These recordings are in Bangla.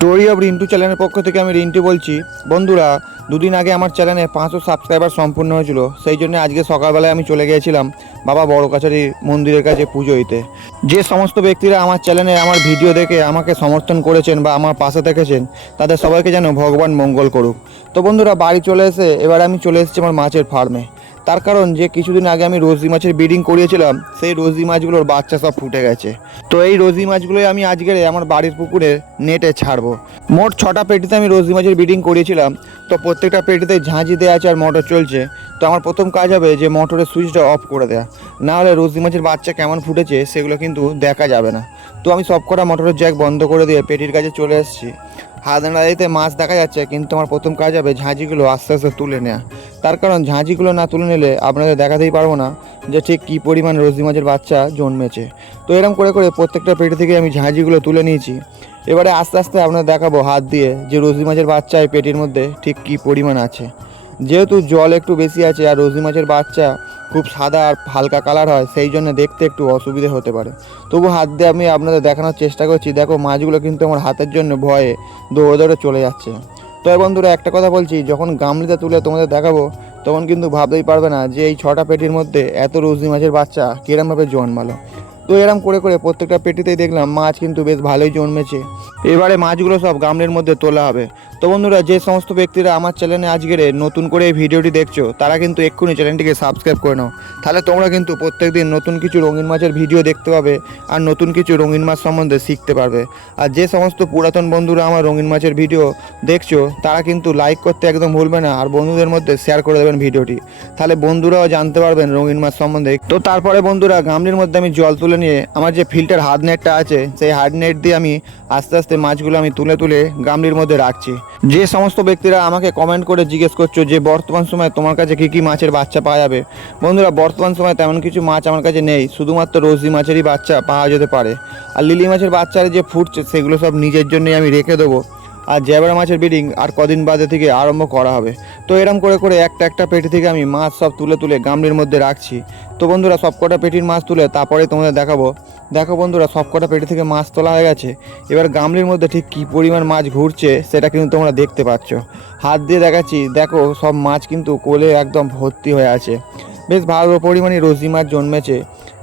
স্টোরি অফ রিন্টু চ্যানেলের পক্ষ থেকে আমি রিন্টু বলছি। বন্ধুরা, দুদিন আগে আমার চ্যানেলে 500 সাবস্ক্রাইবার সম্পূর্ণ হয়েছিল, সেই জন্য আজকে সকালবেলায় আমি চলে গিয়েছিলাম বাবা বড় কাছারি মন্দিরের কাছে পুজো দিতে। যে সমস্ত ব্যক্তিরা আমার চ্যানেলে আমার ভিডিও দেখে আমাকে সমর্থন করেছেন বা আমার পাশে থেকেছেন, তাদের সবাইকে যেন ভগবান মঙ্গল করুক। তো বন্ধুরা, বাড়ি চলে এসে এবার আমি চলে এসেছি আমার মাছের ফার্মে। তার কারণ যে কিছুদিন আগে আমি রোজি মাছের ব্রিডিং করিয়েছিলাম, সেই রোজি মাছগুলোর বাচ্চা সব ফুটে গেছে। তো এই রোজি মাছগুলোই আমি আজকে আমার বাড়ির পুকুরে নেটে ছাড়বো। মোট 6টা পেটিতে আমি রোজি মাছের ব্রিডিং করিয়েছিলাম। তো প্রত্যেকটা পেটিতে ঝাঁঝি দেওয়া আছে আর মোটর চলছে। তো আমার প্রথম কাজ হবে যে মোটরের সুইচটা অফ করে দেওয়া, না হলে রোজি মাছের বাচ্চা কেমন ফুটেছে সেগুলো কিন্তু দেখা যাবে না। তো আমি সব কটা মোটরের জ্যাক বন্ধ করে দিয়ে পেটির কাছে চলে এসেছি। হাত নাড়াইতে মাছ দেখা যাচ্ছে, কিন্তু আমার প্রথম কাজ হবে ঝাঁঝিগুলো আস্তে আস্তে তুলে নেওয়া। তার কারণ ঝাঁঝিগুলো না তুলে নিলে আপনাদের দেখাতেই পারবো না যে ঠিক কী পরিমাণ রোজি মাছের বাচ্চা জন্মেছে। তো এরকম করে করে প্রত্যেকটা পেটি থেকে আমি ঝাঁঝিগুলো তুলে নিয়েছি। এবারে আস্তে আস্তে আপনাদের দেখাবো হাত দিয়ে যে রোজি মাছের বাচ্চা এই পেটির মধ্যে ঠিক কী পরিমাণ আছে। যেহেতু জল একটু বেশি আছে আর রোজি মাছের বাচ্চা খুব সাদা আর হালকা কালার হয়, সেই জন্য দেখতে একটু অসুবিধে হতে পারে। তবু হাত দিয়ে আমি আপনাদের দেখানোর চেষ্টা করছি। দেখো, মাছগুলো কিন্তু আমার হাতের জন্য ভয়ে দৌড়ে দৌড়ে চলে যাচ্ছে। তো বন্ধুরা, একটা কথা বলছি, যখন গামলিতে তুলে তোমাদের দেখাবো তখন কিন্তু ভাবতেই পারবে না যে এই 6টা পেটির মধ্যে এত রোজি মাছের বাচ্চা কিরমভাবে জন্মালো। তো এরম করে করে প্রত্যেকটা পেটিতেই দেখলাম মাছ কিন্তু বেশ ভালোই জন্মেছে। এবারে মাছগুলো সব গামলের মধ্যে তোলা হবে। তো বন্ধুরা, যে সমস্ত ব্যক্তিরা আমার চ্যানেলে আজকের নতুন করে এই ভিডিওটি দেখছো, তারা কিন্তু এক্ষুনি চ্যানেলটিকে সাবস্ক্রাইব করে নাও। তাহলে তোমরা কিন্তু প্রত্যেকদিন নতুন কিছু রঙিন মাছের ভিডিও দেখতে পাবে আর নতুন কিছু রঙিন মাছ সম্বন্ধে শিখতে পারবে। আর যে সমস্ত পুরাতন বন্ধুরা আমার রঙিন মাছের ভিডিও দেখছো, তারা কিন্তু লাইক করতে একদম ভুলবে না, আর বন্ধুদের মধ্যে শেয়ার করে দেবেন ভিডিওটি। তাহলে বন্ধুরাও জানতে পারবেন রঙিন মাছ সম্বন্ধে। তো তারপরে বন্ধুরা, গামলির মধ্যে আমি জল তুলে নিয়ে আমার যে ফিল্টার হার্ড নেটটা আছে, সেই হার্ড নেট দিয়ে আমি আস্তে আস্তে মাছগুলো আমি তুলে তুলে গামলির মধ্যে রাখছি। যে সমস্ত ব্যক্তিরা আমাকে কমেন্ট করে জিজ্ঞেস করছো যে বর্তমান সময়ে তোমার কাছে কী কী মাছের বাচ্চা পাওয়া যাবে, বন্ধুরা, বর্তমান সময়ে তেমন কিছু মাছ আমার কাছে নেই, শুধুমাত্র রোজি মাছেরই বাচ্চা পাওয়া যেতে পারে। আর লিলি মাছের বাচ্চারা যে ফুটছে সেগুলো সব নিজের জন্যই আমি রেখে দেবো। আর জ্যাবরা মাছের ব্রিডিং আর কদিন বাদে থেকে আরম্ভ করা হবে। তো এরম করে করে একটা একটা পেটি থেকে আমি মাছ সব তুলে তুলে গামলির মধ্যে রাখছি। তো বন্ধুরা, সব কটা পেটির মাছ তুলে তারপরে তোমাদের দেখাবো। দেখো বন্ধুরা, সব কটা পেটি থেকে মাছ তোলা হয়ে গেছে। এবার গামলির মধ্যে ঠিক কী পরিমাণ মাছ ঘুরছে সেটা কিন্তু তোমরা দেখতে পাচ্ছ। হাত দিয়ে দেখাচ্ছি, দেখো সব মাছ কিন্তু কোলে একদম ভর্তি হয়ে আছে। বেশ ভালো পরিমাণে রোজি মাছ জন্মেছে।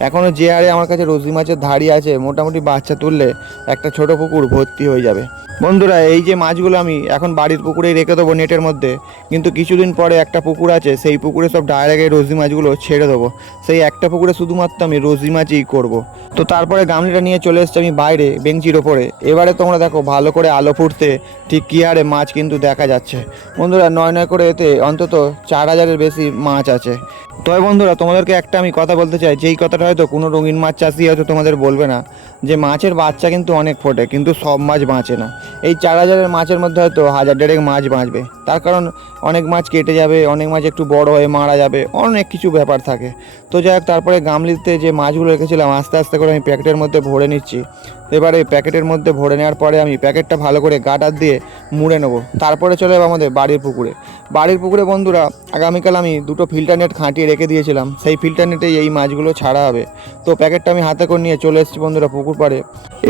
এখনও যে হারে আমার কাছে রোজি মাছের ধাড়ি আছে, মোটামুটি বাচ্চা তুললে একটা ছোট পুকুর ভর্তি হয়ে যাবে। বন্ধুরা, এই যে মাছগুলো আমি এখন বাড়ির পুকুরেই রেখে দেবো নেটের মধ্যে, কিন্তু কিছুদিন পরে একটা পুকুর আছে, সেই পুকুরে সব ডাইরেক্ট এই রোজি মাছগুলো ছেড়ে দেবো। সেই একটা পুকুরে শুধুমাত্র আমি রোজি মাছই করব। তো তারপরে গামলিটা নিয়ে চলে এসেছি আমি বাইরে বেঞ্চির ওপরে। এবারে তোমরা দেখো ভালো করে আলো ফুটতে ঠিক কী হারে মাছ কিন্তু দেখা যাচ্ছে। বন্ধুরা, 9 করে এতে অন্তত 4000-এর বেশি মাছ আছে। তবে বন্ধুরা, তোমাদেরকে একটা আমি কথা বলতে চাই, যেই কথাটা হয়তো কোনো রঙিন মাছ চাষি হয়তো তোমাদের বলবে না, যে মাছের বাচ্চা কিন্তু অনেক ফোটে, কিন্তু সব মাছ বাঁচে না। এই 4000-এর মাছের মধ্যে হয়তো 1000-দেড়েক মাছ বাঁচবে। তার কারণ অনেক মাছ কেটে যাবে, অনেক মাছ একটু বড় হয়ে মারা যাবে, অনেক কিছু ব্যাপার থাকে। তো যাই হোক, তারপরে গামলিতে যে মাছগুলো রেখেছিলাম আস্তে আস্তে করে আমি প্যাকেটের মধ্যে ভরে নিচ্ছি। এবারে প্যাকেটের মধ্যে ভরে নেওয়ার পরে আমি প্যাকেটটা ভালো করে গাটার দিয়ে মুড়ে নেবো। তারপরে চলে যাবো আমাদের বাড়ির পুকুরে। বাড়ির পুকুরে বন্ধুরা, আগামীকাল আমি 2টো ফিল্টার নেট খাঁটিয়ে রেখে দিয়েছিলাম, সেই ফিল্টার নেটেই এই মাছগুলো ছাড়া হবে। তো প্যাকেটটা আমি হাতে করে নিয়ে চলে এসেছি বন্ধুরা পুকুর পাড়ে।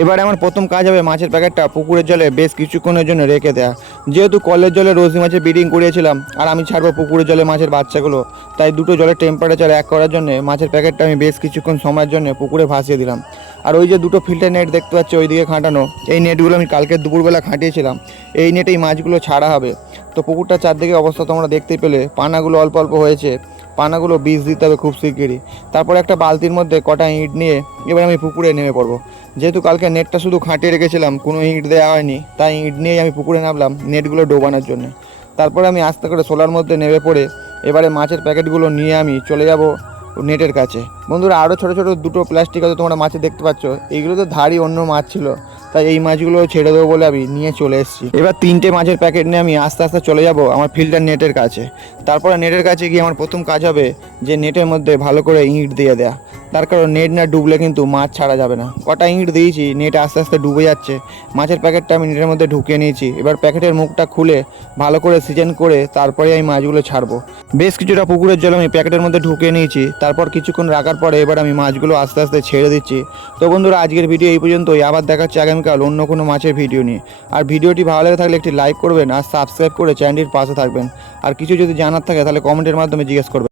এবারে আমার প্রথম কাজ হবে মাছের প্যাকেটটা পুকুরের জলে বেশ কিছুক্ষণের জন্য রেখে দেওয়া। যেহেতু কলের জলে রোজি মাছের ব্রিডিং করিয়েছিলাম আর আমি ছাড়বো পুকুরের জলে মাছের বাচ্চাগুলো, তাই দুটো জলের টেম্পারেচার এক করার জন্য মাছের প্যাকেটটা আমি বেশ কিছুক্ষণ সময়ের জন্য পুকুরে ভাসিয়ে দিলাম। আর ওই যে 2টো ফিল্টার নেট দেখতে পাচ্ছি ওইদিকে খাটানো, এই নেটগুলো আমি কালকে দুপুরবেলা খাটিয়েছিলাম। এই নেটেই মাছগুলো ছাড়া হবে। তো পুকুরটা চারদিকে অবস্থা তোমরা দেখতেই পেলে, পানাগুলো অল্প অল্প হয়েছে। পানাগুলো বীজ দিতে হবে খুব শিগগিরই। তারপর একটা বালতির মধ্যে কটা ইঁট নিয়ে এবার আমি পুকুরে নেমে পড়বো। যেহেতু কালকে নেটটা শুধু খাটিয়ে রেখেছিলাম, কোনো ইঁট দেওয়া হয়নি, তাই ইঁট নিয়েই আমি পুকুরে নামলাম নেটগুলো ডোবানোর জন্য। তারপরে আমি আস্তে করে সোলার মধ্যে নেমে পড়ে এবারে মাছের প্যাকেটগুলো নিয়ে আমি চলে যাব নেটের কাছে। বন্ধুরা, আরও ছোটো ছোটো 2টো প্লাস্টিক হয়তো তোমরা মাছে দেখতে পাচ্ছ, এইগুলোতে ধাড়ি অন্য মাছ ছিল, তাই এই মাছগুলো ছেড়ে দেবো বলে আমি নিয়ে চলে এসেছি। এবার 3টে মাছের প্যাকেট নিয়ে আমি আস্তে আস্তে চলে যাব আমার ফিল্টার নেটের কাছে। তারপরে নেটের কাছে গিয়ে আমার প্রথম কাজ হবে যে নেটের মধ্যে ভালো করে ইঁট দিয়ে দেয়া। তার কারণ নেট না ডুবলে কিন্তু মাছ ছাড়া যাবে না। কটা ইঁট দিয়েছি, নেট আস্তে আস্তে ডুবে যাচ্ছে। মাছের প্যাকেটটা আমি নেটের মধ্যে ঢুকিয়ে নিয়েছি। এবার প্যাকেটের মুখটা খুলে ভালো করে সিজন করে তারপরে আমি মাছগুলো ছাড়বো। বেশ কিছুটা পুকুরের জল আমি প্যাকেটের মধ্যে ঢুকিয়ে নিয়েছি। তারপর কিছুক্ষণ রাখার পরে এবার আমি মাছগুলো আস্তে আস্তে ছেড়ে দিচ্ছি। তো বন্ধুরা, আজকের ভিডিও এই পর্যন্তই। আবার দেখাচ্ছি আগামীকাল অন্য কোনো মাছের ভিডিও নিয়ে। আর ভিডিওটি ভালো লেগে থাকলে একটি লাইক করবেন আর সাবস্ক্রাইব করে চ্যানেলটির পাশে থাকবেন। আর কিছু যদি জানার থাকে তাহলে কমেন্টের মাধ্যমে জিজ্ঞেস করবেন।